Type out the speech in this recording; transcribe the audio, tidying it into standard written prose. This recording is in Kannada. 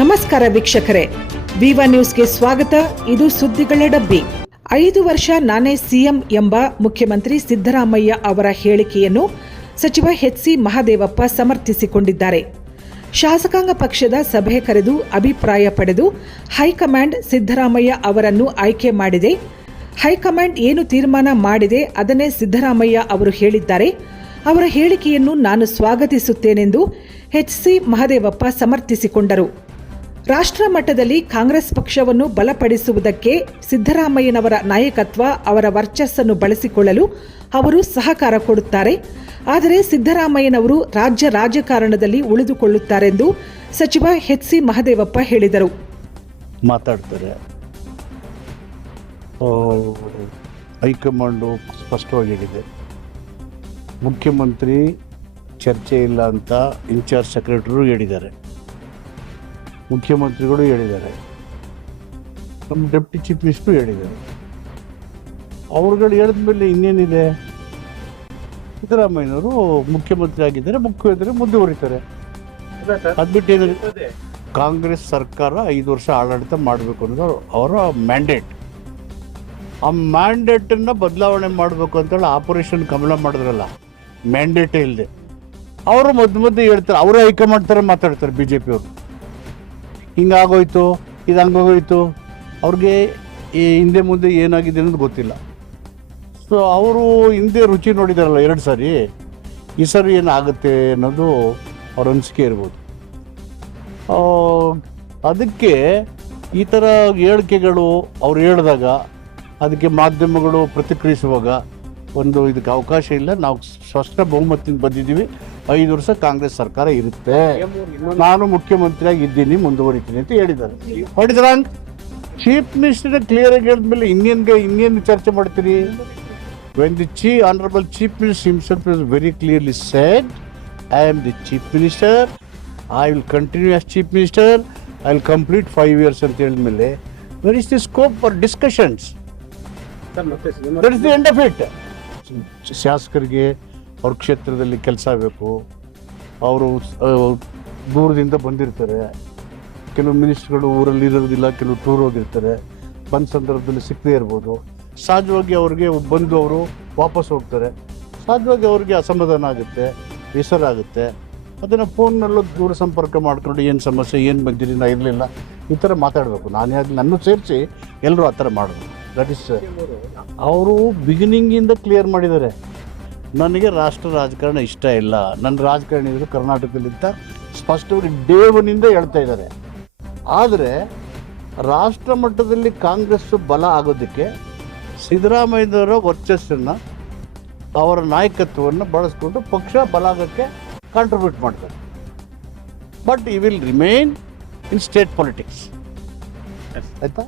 ನಮಸ್ಕಾರ ವೀಕ್ಷಕರೇ, ವಿವಾ ನ್ಯೂಸ್ಗೆ ಸ್ವಾಗತ. ಇದು ಸುದ್ದಿಗಳ ಡಬ್ಬಿ. 5 ವರ್ಷ ನಾನೇ ಸಿಎಂ ಎಂಬ ಮುಖ್ಯಮಂತ್ರಿ ಸಿದ್ದರಾಮಯ್ಯ ಅವರ ಹೇಳಿಕೆಯನ್ನು ಸಚಿವ ಎಚ್.ಸಿ. ಮಹದೇವಪ್ಪ ಸಮರ್ಥಿಸಿಕೊಂಡಿದ್ದಾರೆ. ಶಾಸಕಾಂಗ ಪಕ್ಷದ ಸಭೆ ಕರೆದು ಅಭಿಪ್ರಾಯ ಪಡೆದು ಹೈಕಮಾಂಡ್ ಸಿದ್ದರಾಮಯ್ಯ ಅವರನ್ನು ಆಯ್ಕೆ ಮಾಡಿದೆ. ಹೈಕಮಾಂಡ್ ಏನು ತೀರ್ಮಾನ ಮಾಡಿದೆ ಅದನ್ನೇ ಸಿದ್ದರಾಮಯ್ಯ ಅವರು ಹೇಳಿದ್ದಾರೆ. ಅವರ ಹೇಳಿಕೆಯನ್ನು ನಾನು ಸ್ವಾಗತಿಸುತ್ತೇನೆಂದು ಎಚ್.ಸಿ. ಮಹದೇವಪ್ಪ ಸಮರ್ಥಿಸಿಕೊಂಡರು. ರಾಷ್ಟ್ರ ಮಟ್ಟದಲ್ಲಿ ಕಾಂಗ್ರೆಸ್ ಪಕ್ಷವನ್ನು ಬಲಪಡಿಸುವುದಕ್ಕೆ ಸಿದ್ದರಾಮಯ್ಯನವರ ನಾಯಕತ್ವ, ಅವರ ವರ್ಚಸ್ಸನ್ನು ಬಳಸಿಕೊಳ್ಳಲು ಅವರು ಸಹಕಾರ ಕೊಡುತ್ತಾರೆ. ಆದರೆ ಸಿದ್ದರಾಮಯ್ಯನವರು ರಾಜ್ಯ ರಾಜಕಾರಣದಲ್ಲಿ ಉಳಿದುಕೊಳ್ಳುತ್ತಾರೆಂದು ಸಚಿವ ಎಚ್.ಸಿ. ಮಹದೇವಪ್ಪ ಹೇಳಿದರು. ಮಾತಾಡ್ತಾರೆ. ಹೈಕಮಾಂಡು ಸ್ಪಷ್ಟವಾಗಿ ಹೇಳಿದೆ, ಮುಖ್ಯಮಂತ್ರಿ ಚರ್ಚೆ ಇಲ್ಲ ಅಂತ ಇನ್ಚಾರ್ಜ್ ಸೆಕ್ರೆಟರಿಗಳು ಹೇಳಿದ್ದಾರೆ, ಮುಖ್ಯಮಂತ್ರಿಗಳು ಹೇಳಿದ್ದಾರೆ, ನಮ್ಮ ಡೆಪ್ಟಿ ಚೀಫ್ ಮಿನಿಸ್ಟ್ರು ಹೇಳಿದ್ದಾರೆ. ಅವ್ರುಗಳು ಹೇಳಿದ ಮೇಲೆ ಇನ್ನೇನಿದೆ? ಸಿದ್ದರಾಮಯ್ಯನವರು ಮುಖ್ಯಮಂತ್ರಿ ಆಗಿದ್ದಾರೆ, ಮುಖ್ಯಮಂತ್ರಿ ಮುಂದುವರಿತಾರೆ. ಅದು ಬಿಟ್ಟು ಏನಿದೆ? ಕಾಂಗ್ರೆಸ್ ಸರ್ಕಾರ 5 ವರ್ಷ ಆಡಳಿತ ಮಾಡಬೇಕು ಅನ್ನೋದು ಅವರ ಮ್ಯಾಂಡೇಟ್. ಆ ಮ್ಯಾಂಡೇಟನ್ನು ಬದಲಾವಣೆ ಮಾಡಬೇಕು ಅಂತೇಳಿ ಆಪರೇಷನ್ ಕಮಲ ಮಾಡಿದ್ರಲ್ಲ, ಮ್ಯಾಂಡೇಟೇ ಇಲ್ಲದೆ ಅವರು ಮಧ್ಯೆ ಹೇಳ್ತಾರೆ. ಅವರೇ ಹೈಕಮಾಂಡ್ ಥರ ಮಾತಾಡ್ತಾರೆ ಬಿ ಜೆ ಪಿಯವರು. ಹಿಂಗಾಗೋಯ್ತು, ಇದು ಹಂಗೋಗೋಯ್ತು, ಅವ್ರಿಗೆ ಈ ಹಿಂದೆ ಮುಂದೆ ಏನಾಗಿದೆ ಅನ್ನೋದು ಗೊತ್ತಿಲ್ಲ. ಸೊ ಅವರು ಹಿಂದೆ ರುಚಿ ನೋಡಿದಾರಲ್ಲ 2 ಸಾರಿ, ಈ ಸರಿ ಏನಾಗುತ್ತೆ ಅನ್ನೋದು ಅವ್ರ ಅನಿಸಿಕೆ ಇರ್ಬೋದು. ಅದಕ್ಕೆ ಈ ಥರ ಹೇಳಿಕೆಗಳು ಅವ್ರು ಹೇಳಿದಾಗ ಅದಕ್ಕೆ ಮಾಧ್ಯಮಗಳು ಪ್ರತಿಕ್ರಿಯಿಸುವಾಗ ಇದಕ್ಕೆ ಅವಕಾಶ ಇಲ್ಲ. ನಾವು ಸ್ಪಷ್ಟ ಬಹುಮತದಿಂದ ಬಂದಿದ್ದೀವಿ, 5 ವರ್ಷ ಕಾಂಗ್ರೆಸ್ ಸರ್ಕಾರ ಇರುತ್ತೆ, ನಾನು ಮುಖ್ಯಮಂತ್ರಿಯಾಗಿ ಇದ್ದೀನಿ, ಮುಂದುವರಿತೀನಿ ಅಂತ ಹೇಳಿದ್ದಾರೆ. ಹೊಡಿದ್ರಂಗ್ ಚೀಫ್ ಮಿನಿಸ್ಟರ್ ಕ್ಲಿಯರ್ ಆಗಿ ಹೇಳಿದ್ಮೇಲೆ ಇನ್ನೇನು ಚರ್ಚೆ ಮಾಡ್ತೀರಿ? When the honourable chief minister himself is very clearly shed, I am the chief minister, I will continue as chief minister, I will complete 5 years ಅಂತ ಹೇಳಿದ್ಮೇಲೆ where is the scope for discussions? That is the end of it. ಶಾಸಕರಿಗೆ ಅವ್ರ ಕ್ಷೇತ್ರದಲ್ಲಿ ಕೆಲಸ ಬೇಕು, ಅವರು ದೂರದಿಂದ ಬಂದಿರ್ತಾರೆ, ಕೆಲವು ಮಿನಿಸ್ಟ್ರುಗಳು ಊರಲ್ಲಿ ಇರೋದಿಲ್ಲ, ಕೆಲವು ಟೂರ್ ಹೋಗಿರ್ತಾರೆ, ಬಂದ ಸಂದರ್ಭದಲ್ಲಿ ಸಿಕ್ಕದೇ ಇರ್ಬೋದು. ಸಹಜವಾಗಿ ಅವ್ರಿಗೆ ಬಂದು ಅವರು ವಾಪಸ್ ಹೋಗ್ತಾರೆ, ಸಹಜವಾಗಿ ಅವ್ರಿಗೆ ಅಸಮಾಧಾನ ಆಗುತ್ತೆ, ಬೇಸರಾಗುತ್ತೆ. ಅದನ್ನು ಫೋನ್ನಲ್ಲೂ ದೂರ ಸಂಪರ್ಕ ಮಾಡ್ಕೊಂಡು ಏನು ಸಮಸ್ಯೆ, ಏನು ಬಂದಿರಿ, ನಾ ಇರಲಿಲ್ಲ, ಈ ಥರ ಮಾತಾಡಬೇಕು. ನನ್ನೂ ಸೇರಿಸಿ ಎಲ್ಲರೂ ಆ ಥರ ಮಾಡಬೇಕು. ದಟ್ ಇಸ್ ಅವರು ಬಿಗಿನಿಂಗಿಂದ ಕ್ಲಿಯರ್ ಮಾಡಿದ್ದಾರೆ, ನನಗೆ ರಾಷ್ಟ್ರ ರಾಜಕಾರಣ ಇಷ್ಟ ಇಲ್ಲ, ನನ್ನ ರಾಜಕಾರಣ ಇದ್ರು ಕರ್ನಾಟಕದಲ್ಲಿಂದ ಸ್ಪಷ್ಟವಾಗಿ ಡೇ 1 ಹೇಳ್ತಾ ಇದ್ದಾರೆ. ಆದರೆ ರಾಷ್ಟ್ರ ಮಟ್ಟದಲ್ಲಿ ಕಾಂಗ್ರೆಸ್ ಬಲ ಆಗೋದಕ್ಕೆ ಸಿದ್ದರಾಮಯ್ಯನವರ ವರ್ಚಸ್ಸನ್ನು, ಅವರ ನಾಯಕತ್ವವನ್ನು ಬಳಸ್ಕೊಂಡು ಪಕ್ಷ ಬಲ ಆಗೋಕ್ಕೆ ಕಾಂಟ್ರಿಬ್ಯೂಟ್ ಮಾಡ್ತಾರೆ. ಬಟ್ ಈ will remain in state politics. ಆಯಿತಾ?